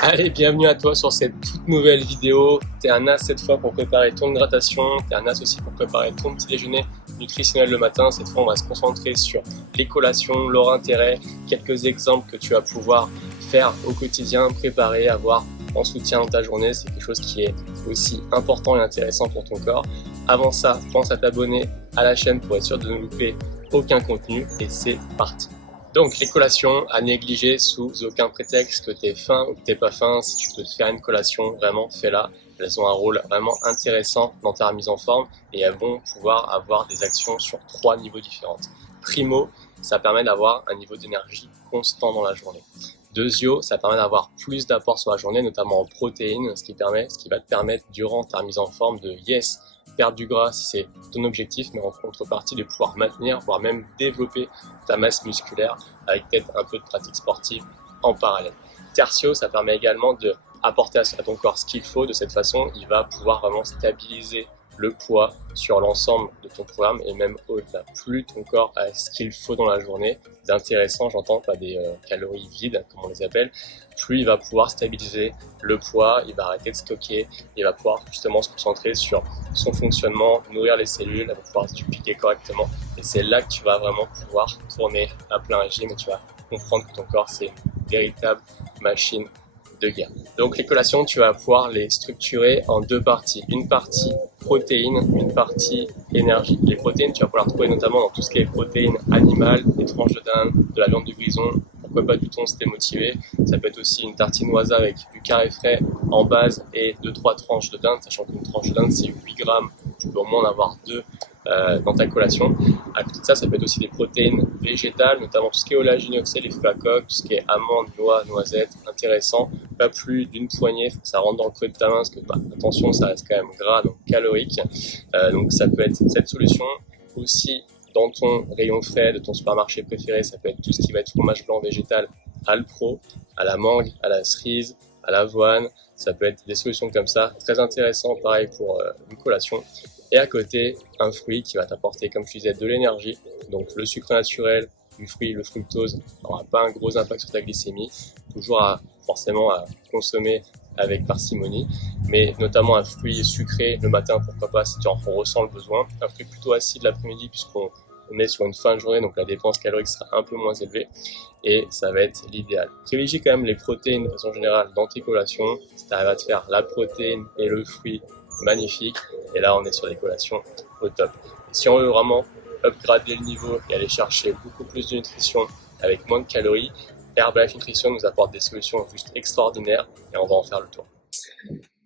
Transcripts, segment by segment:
Allez, bienvenue à toi sur cette toute nouvelle vidéo. T'es un as cette fois pour préparer ton hydratation, t'es un as aussi pour préparer ton petit déjeuner nutritionnel le matin. Cette fois, on va se concentrer sur les collations, leur intérêt, quelques exemples que tu vas pouvoir faire au quotidien, préparer, avoir en soutien dans ta journée. C'est quelque chose qui est aussi important et intéressant pour ton corps. Avant ça, pense à t'abonner à la chaîne pour être sûr de ne louper aucun contenu et c'est parti. Donc les collations à négliger sous aucun prétexte, que t'es faim ou que t'es pas faim. Si tu peux te faire une collation, vraiment fais-la. Elles ont un rôle vraiment intéressant dans ta remise en forme et elles vont pouvoir avoir des actions sur 3 niveaux différents. Primo, ça permet d'avoir un niveau d'énergie constant dans la journée. Deuxio, ça permet d'avoir plus d'apports sur la journée, notamment en protéines, ce qui va te permettre durant ta remise en forme de perdre du gras si c'est ton objectif, mais en contrepartie de pouvoir maintenir, voire même développer ta masse musculaire avec peut-être un peu de pratique sportive en parallèle. Tertio, ça permet également de apporter à ton corps ce qu'il faut. De cette façon, il va pouvoir vraiment stabiliser le poids sur l'ensemble de ton programme et même au-delà. Plus ton corps a ce qu'il faut dans la journée, d'intéressant, j'entends, pas des calories vides comme on les appelle, plus il va pouvoir stabiliser le poids, il va arrêter de stocker, il va pouvoir justement se concentrer sur son fonctionnement, nourrir les cellules, elle va pouvoir se dupliquer correctement et c'est là que tu vas vraiment pouvoir tourner à plein régime et tu vas comprendre que ton corps c'est une véritable machine de guerre. Donc les collations, tu vas pouvoir les structurer en 2 parties. Une partie protéines, une partie énergie. Les protéines, tu vas pouvoir les trouver notamment dans tout ce qui est protéines animales, des tranches de dinde, de la viande de grison, pourquoi pas du thon si t'es motivé. Ça peut être aussi une tartine noisette avec du carré frais en base et 2-3 tranches de dinde, sachant qu'une tranche de dinde c'est 8 grammes, tu peux au moins en avoir 2 dans ta collation. À côté de ça, ça peut être aussi des protéines végétales, notamment tout ce qui est oléagineux, les fruits à coque, tout ce qui est amandes, noix, noisettes, intéressant. Pas plus d'une poignée, faut que ça rentre dans le creux de ta main, parce que attention, ça reste quand même gras, donc calorique. Donc ça peut être cette solution. Aussi, dans ton rayon frais de ton supermarché préféré, ça peut être tout ce qui va être fromage blanc végétal Alpro, à la mangue, à la cerise, à l'avoine. Ça peut être des solutions comme ça, très intéressant, pareil pour une collation. Et à côté, un fruit qui va t'apporter, comme je disais, de l'énergie. Donc le sucre naturel, du fruit, le fructose n'aura pas un gros impact sur ta glycémie. Toujours forcément à consommer avec parcimonie, mais notamment un fruit sucré le matin, pourquoi pas, si tu en ressens le besoin. Un fruit plutôt acide l'après-midi, puisqu'on est sur une fin de journée, donc la dépense calorique sera un peu moins élevée, et ça va être l'idéal. Privilégie quand même les protéines de façon générale dans tes collations. Si tu arrives à te faire la protéine et le fruit, magnifique, et là on est sur des collations au top. Et si on veut vraiment upgrader le niveau et aller chercher beaucoup plus de nutrition avec moins de calories, Herbalife Nutrition nous apporte des solutions juste extraordinaires et on va en faire le tour.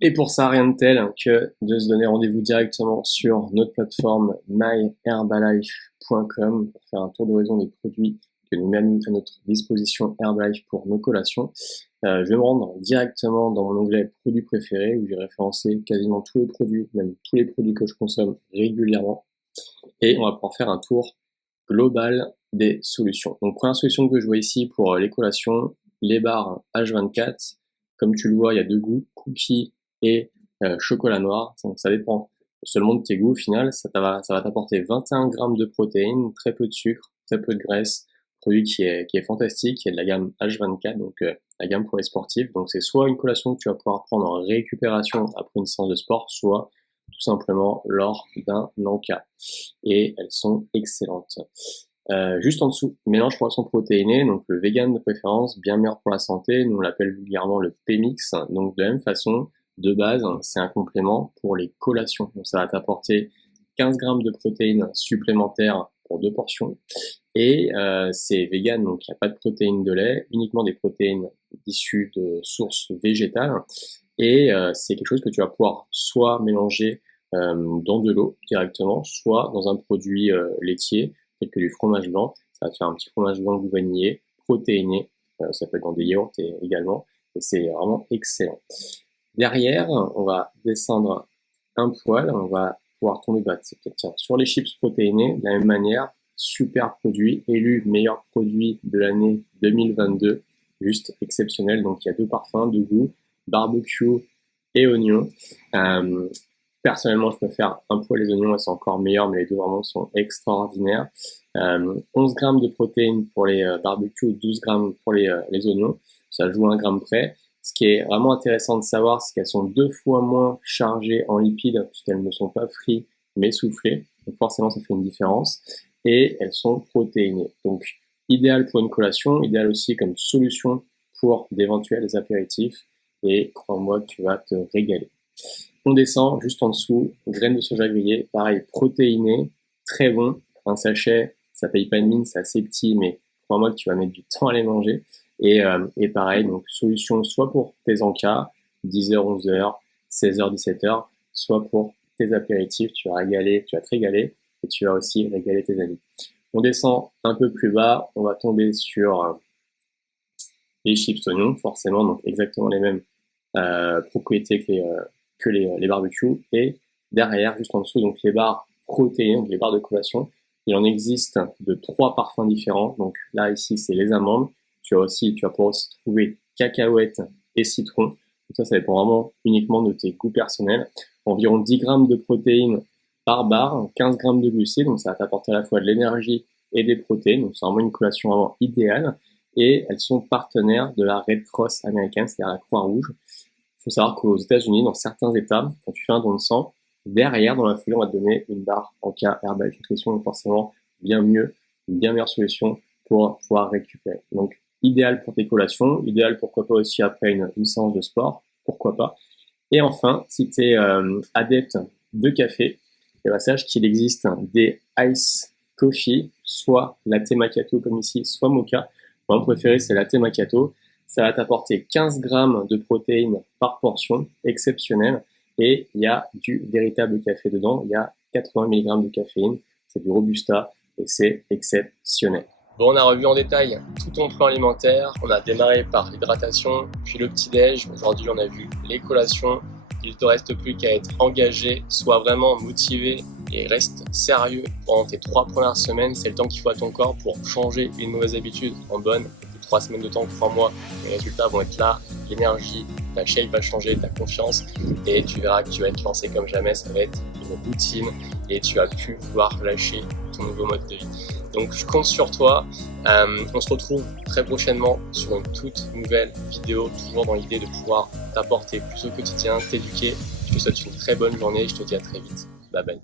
Et pour ça, rien de tel que de se donner rendez-vous directement sur notre plateforme myherbalife.com pour faire un tour d'horizon des produits que nous mettons à notre disposition Herbalife pour nos collations. Je vais me rendre directement dans mon onglet produits préférés où j'ai référencé quasiment tous les produits, même tous les produits que je consomme régulièrement. Et on va pouvoir faire un tour global des solutions. Donc première solution que je vois ici pour les collations, les barres H24. Comme tu le vois, il y a 2 goûts, cookies et chocolat noir. Donc ça dépend seulement de tes goûts au final. Ça va t'apporter 21 grammes de protéines, très peu de sucre, très peu de graisse. Produit qui est fantastique, qui est de la gamme H24, donc la gamme pour les sportifs. Donc c'est soit une collation que tu vas pouvoir prendre en récupération après une séance de sport, soit tout simplement lors d'un encas. Et elles sont excellentes. Juste en dessous, mélange poisson protéiné, donc le vegan de préférence, bien meilleur pour la santé, nous on l'appelle vulgairement le P-mix. Donc de la même façon, de base, c'est un complément pour les collations. Donc ça va t'apporter 15 grammes de protéines supplémentaires pour 2 portions. Et c'est vegan, donc il n'y a pas de protéines de lait, uniquement des protéines issues de sources végétales. Et c'est quelque chose que tu vas pouvoir soit mélanger dans de l'eau directement, soit dans un produit laitier, tel que du fromage blanc. Ça va te faire un petit fromage blanc goût vanillé, protéiné, ça peut être dans des yaourts également, et c'est vraiment excellent. Derrière, on va descendre un poil, on va pouvoir tomber sur les chips protéinés, de la même manière, super produit, élu meilleur produit de l'année 2022, juste exceptionnel. Donc il y a 2 parfums, 2 goûts, barbecue et oignon. Personnellement, je préfère un poil les oignons, c'est encore meilleur, mais les deux vraiment sont extraordinaires. 11 grammes de protéines pour les barbecues, 12 grammes pour les oignons. Ça joue 1 gramme près. Ce qui est vraiment intéressant de savoir, c'est qu'elles sont 2 fois moins chargées en lipides, puisqu'elles ne sont pas frites, mais soufflées. Donc forcément, ça fait une différence. Et elles sont protéinées. Donc, idéal pour une collation, idéal aussi comme solution pour d'éventuels apéritifs. Et crois-moi que tu vas te régaler. On descend juste en dessous, graines de soja grillées, pareil, protéinées, très bon. Un sachet, ça paye pas de mine, c'est assez petit, mais crois-moi que tu vas mettre du temps à les manger. Et pareil, donc solution soit pour tes encas, 10h, 11h, 16h, 17h, soit pour tes apéritifs, tu vas te régaler et tu vas aussi régaler tes amis. On descend un peu plus bas, on va tomber sur les chips oignons, forcément, donc exactement les mêmes propriétés que les barbecues. Et derrière, juste en dessous, donc les barres protéinées, donc les barres de collation. Il en existe de 3 parfums différents. Donc là, ici, c'est les amandes. Tu vas pouvoir aussi trouver cacahuètes et citron. Donc ça dépend vraiment uniquement de tes goûts personnels. Environ 10 grammes de protéines par barre, 15 grammes de glucides. Donc ça va t'apporter à la fois de l'énergie et des protéines. Donc c'est vraiment une collation vraiment idéale. Et elles sont partenaires de la Red Cross américaine, c'est-à-dire la Croix-Rouge. Il faut savoir qu'aux États-Unis, dans certains États, quand tu fais un don de sang, derrière, dans la foulée, on va te donner une barre en cas Herbalife Nutrition, donc forcément bien mieux, une bien meilleure solution pour pouvoir récupérer. Donc, idéal pour tes collations, idéal pourquoi pas aussi après une séance de sport, pourquoi pas. Et enfin, si tu es adepte de café, sache qu'il existe des ice coffee, soit latte macchiato comme ici, soit mocha. Mon préféré, c'est latte macchiato. Ça va t'apporter 15 grammes de protéines par portion, exceptionnel. Et il y a du véritable café dedans. Il y a 80 mg de caféine. C'est du Robusta et c'est exceptionnel. Bon, on a revu en détail tout ton plan alimentaire. On a démarré par l'hydratation, puis le petit-déj. Aujourd'hui, on a vu les collations. Il ne te reste plus qu'à être engagé, sois vraiment motivé et reste sérieux pendant tes 3 premières semaines. C'est le temps qu'il faut à ton corps pour changer une mauvaise habitude en bonne. 3 semaines de temps, 3 mois, les résultats vont être là, l'énergie, ta shape va changer, ta confiance, et tu verras que tu vas être lancé comme jamais, ça va être une routine et tu vas plus vouloir lâcher ton nouveau mode de vie. Donc je compte sur toi, on se retrouve très prochainement sur une toute nouvelle vidéo, toujours dans l'idée de pouvoir t'apporter plus au quotidien, t'éduquer. Je te souhaite une très bonne journée, je te dis à très vite, bye bye.